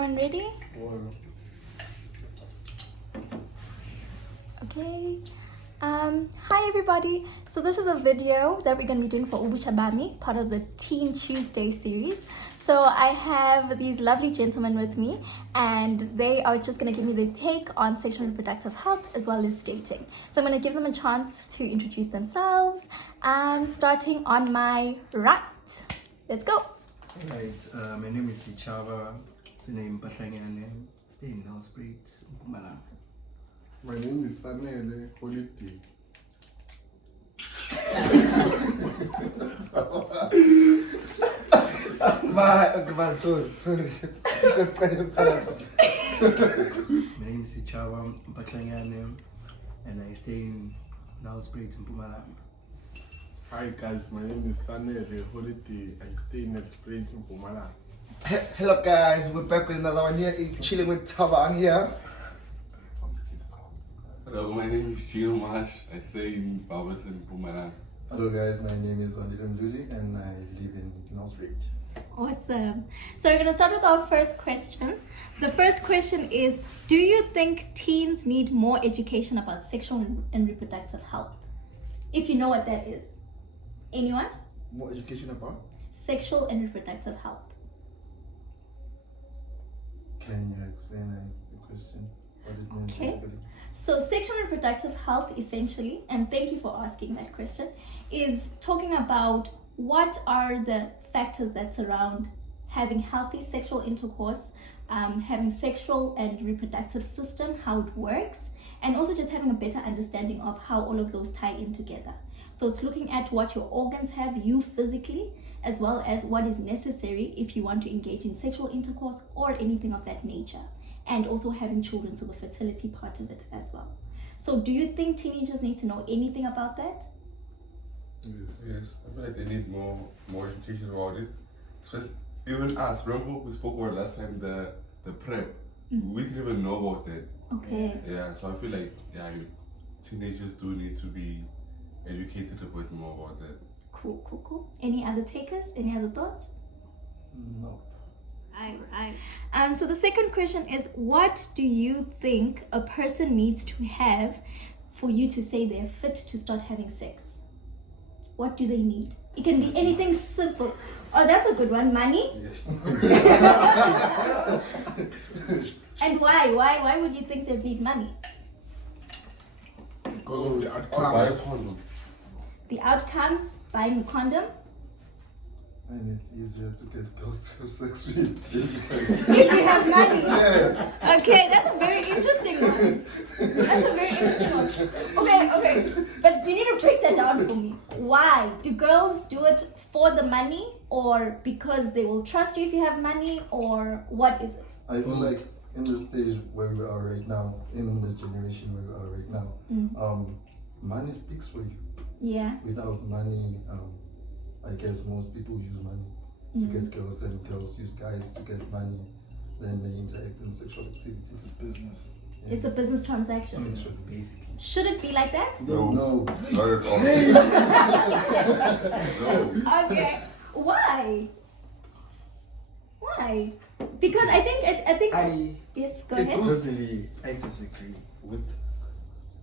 everyone ready? Well, Okay. Hi everybody. So this is a video that we're going to be doing for Ubushabami, part of the Teen Tuesday series. So I have these lovely gentlemen with me, and they are just going to give me their take on sexual and reproductive health as well as dating. So I'm going to give them a chance to introduce themselves, starting on my right. Let's go. Alright, my name is Sichava, Sine Mpahlangane, stay in Nelspruit, Mpumalanga. my name is Sanele Holiday. Sorry. My name is Sichava Mpahlangane, and I stay in Nelspruit, Mpumalanga. Hi guys, my name is Sanele Holiday. I stay next place in Pumalanga. Hello guys, we're back with another one here, chilling with Tabang here. Hello, my name is Chino Mash. I stay in Barberson, Pumalanga. Hello guys, my name is Wandiram Judy and I live in Nelspruit. Awesome. So we're going to start with our first question. The first question is, do you think teens need more education about sexual and reproductive health? If you know what that is. Anyone? More education about? Sexual and reproductive health. Can you explain the question? What it means Okay. basically? So sexual and reproductive health essentially, and thank you for asking that question, is talking about what are the factors that surround having healthy sexual intercourse, having sexual and reproductive system, how it works, and also just having a better understanding of how all of those tie in together. So it's looking at what your organs have, you physically, as well as what is necessary if you want to engage in sexual intercourse or anything of that nature. And also having children, so the fertility part of it as well. So do you think teenagers need to know anything about that? Yes, I feel like they need more education about it. Especially even us, remember we spoke about last time the PrEP. We didn't even know about that. Okay. Yeah, so I feel like teenagers do need to be educated a bit more about that. Cool. Any other takers? Any other thoughts? No. So the second question is, what do you think a person needs to have for you to say they're fit to start having sex? What do they need? It can be anything simple. Oh, that's a good one. Money? And why? Why would you think they need money? Because of the Buy a outcomes. condom. The outcomes, buying a condom. And it's easier to get girls to have sex with, basically. If you have money. Okay, that's a very interesting one. That's a very interesting one. Okay. But you need to break that down for me. Why? Do girls do it for the money, or because they will trust you if you have money, or what is it? I feel like in the stage where we are right now, in the generation where we are right now, money speaks for you. Yeah. Without money, I guess most people use money to get girls, and girls use guys to get money. Then they interact in sexual activities. Business. Yeah. It's a business transaction. Basically. Should it be like that? No. Not at all. No. Okay. Why? Because I think yes, go ahead. Personally, I disagree with.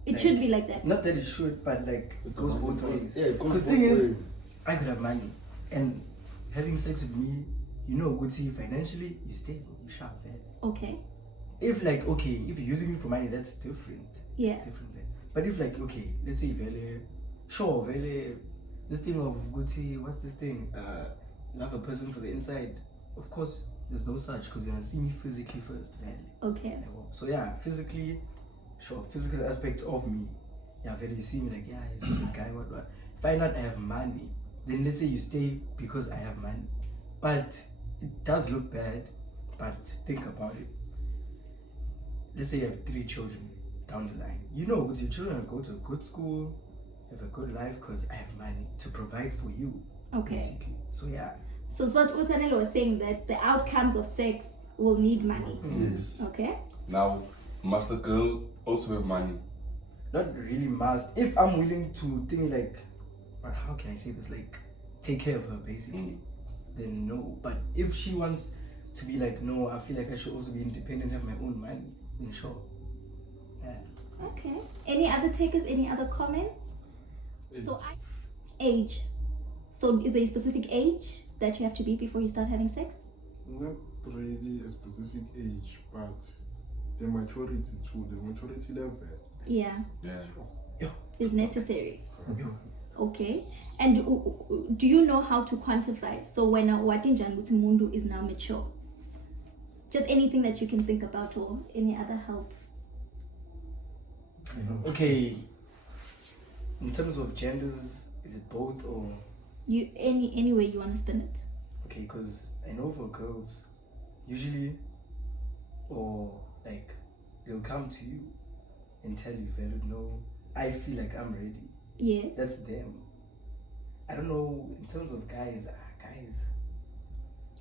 It should be like that. Not that it should, but like it goes both ways. Yeah, it goes Because both thing is, ways. I could have money, and having sex with me, you know, good see financially, you're stable, you're sharp, man. Okay. If like okay, if you're using me for money, that's different. Yeah. It's different. Man. But if like okay, let's say this thing of Gucci, what's this thing? You have a person for the inside. Of course, there's no such because you're gonna see me physically first, man. Okay. So yeah, physically, physical aspect of me. Yeah, very you see me like he's a good guy, what. Find out I have money. Then let's say you stay because I have money. But it does look bad, but think about it. Let's say you have 3 children down the line. You know, with your children go to a good school, have a good life because I have money to provide for you. Okay. Basically. So yeah. So it's what Usanelo was saying, that the outcomes of sex will need money. Yes. Okay. Now, must a girl also have money? Not really must. If I'm willing to think like, how can I say this? Like, take care of her basically. Then no. But if she wants to be like, no, I feel like I should also be independent, have my own money, then sure. Yeah. Okay. Any other takers? Any other comments? So age. So is there a specific age that you have to be before you start having sex? Not really a specific age, but the maturity too, the maturity level. Yeah. Yeah. Is necessary. Okay. And do you know how to quantify? So when Watinjan Mundu is now mature. Just anything that you can think about or any other help. Okay. In terms of genders, is it both or? You any way you want to spin it. Okay, because I know for girls, usually, or like, they'll come to you and tell you, Velu, no, I feel like I'm ready. Yeah. That's them. I don't know, in terms of guys,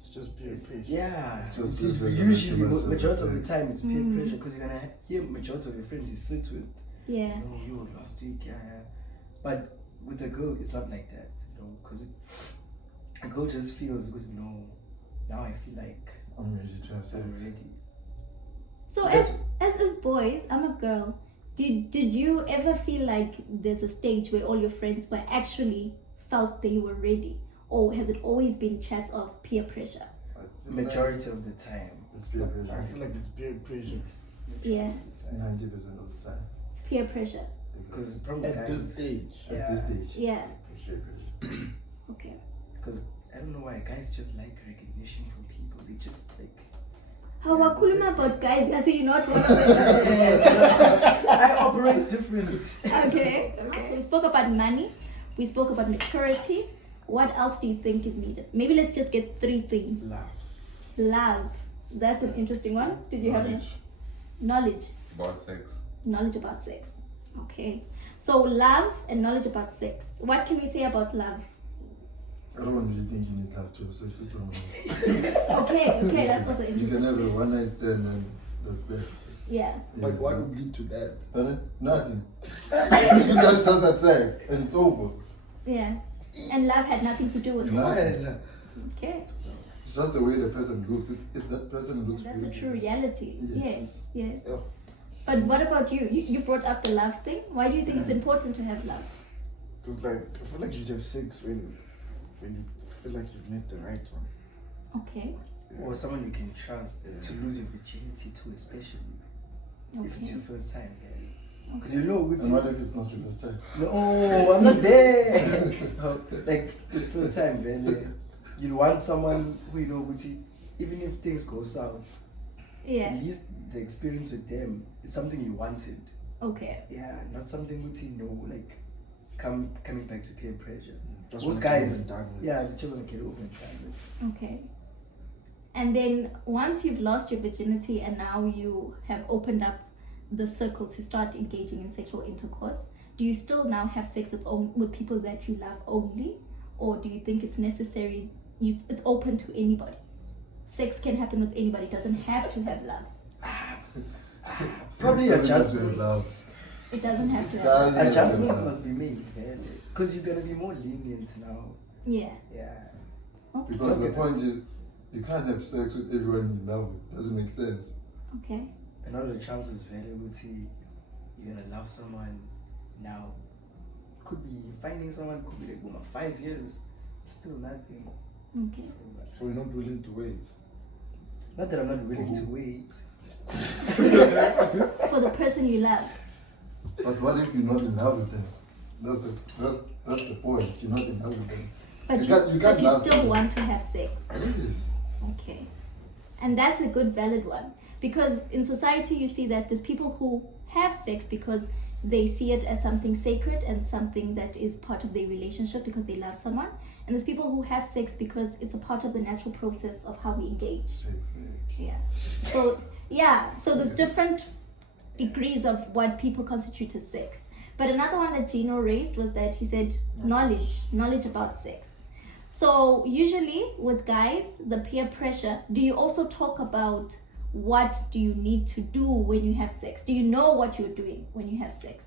It's just peer pressure. yeah, It's just you see, peer pressure, usually, pretty much majority just of the the time, it's peer Mm. pressure, because you're gonna hear majority of your friends you sit with, Yeah. no, yo, last week, yeah. But with a girl, it's not like that, you know, because a girl just feels, because, no, now I feel like I'm ready to have sex. I'm ready. So That's- as boys, I'm a girl. Did you ever feel like there's a stage where all your friends were actually felt they were ready? Or has it always been chats of peer pressure? I feel Majority of the time. like it's peer I pressure. feel like it's peer pressure. Yeah. 90% of the time. It's peer pressure. Because probably At guys, this stage. At this stage, Yeah. it's peer pressure. Okay. because I don't know why guys just like recognition from people. They just like. How Yeah, wakuluma about guys? I say you're not wrong. I operate different. Okay. So we spoke about money. We spoke about maturity. What else do you think is needed? Maybe let's just get 3 things. Love. Love. That's an interesting one. Did you have any? Knowledge. About sex. Knowledge about sex. Okay. So love and knowledge about sex. What can we say about love? I don't really think you need love to have sex with someone else. Okay, that's also You interesting. can have a one night stand and that's that. Yeah. Yeah, Like, what would lead to that? Nothing. You guys just had sex and it's over. Yeah. And love had nothing to do with it. Nothing. Okay. It's just the way the person looks. If that person looks That's a beautiful. true reality. Yes. Yes. Yeah. But what about you? You brought up the love thing. Why do you think it's important to have love? Because, like, I feel like you should have sex when you feel like you've met the right one. Okay. Or someone you can trust Yeah. to lose your virginity to, especially if it's Okay. your first time. Because Okay. you know, And what if it's not your first time? no, I'm not there. No, like the first time, then you want someone who you know, Gucci, even if things go south, Yeah. at least the experience with them, it's something you wanted. Okay. Yeah, not something Gucci, no, like coming back to peer pressure. Just Those want to guys, get it done with. yeah, the children get over and done with. Okay. And then once you've lost your virginity and now you have opened up the circle to start engaging in sexual intercourse, do you still now have sex with people that you love only, or do you think it's necessary? It's open to anybody. Sex can happen with anybody. It doesn't have to have love. Probably Sex doesn't have to have adjustments. love. It doesn't have to have. Doesn't have to have Adjustments love. must be made, because you're gonna be more lenient now. Yeah. Yeah. Okay. Because the Okay. point is, you can't have sex with everyone you love. It doesn't make sense. Okay. And all the chances available to you, you're gonna love someone now. Could be finding someone, could be like 5 years, still nothing. Okay. So you're not willing to wait. Not that I'm not willing to wait. For the person you love. But what if you're not in love with them? That's the point. You're not in love with them. But You you, can't- you can't but you love still people. want to have sex. Yes. Okay. And that's a good valid one. Because in society you see that there's people who have sex because they see it as something sacred and something that is part of their relationship because they love someone. And there's people who have sex because it's a part of the natural process of how we engage. Yeah. So there's different degrees of what people constitute as sex. But another one that Gino raised was that he said knowledge about sex. So usually with guys, the peer pressure, do you also talk about what do you need to do when you have sex? Do you know what you're doing when you have sex?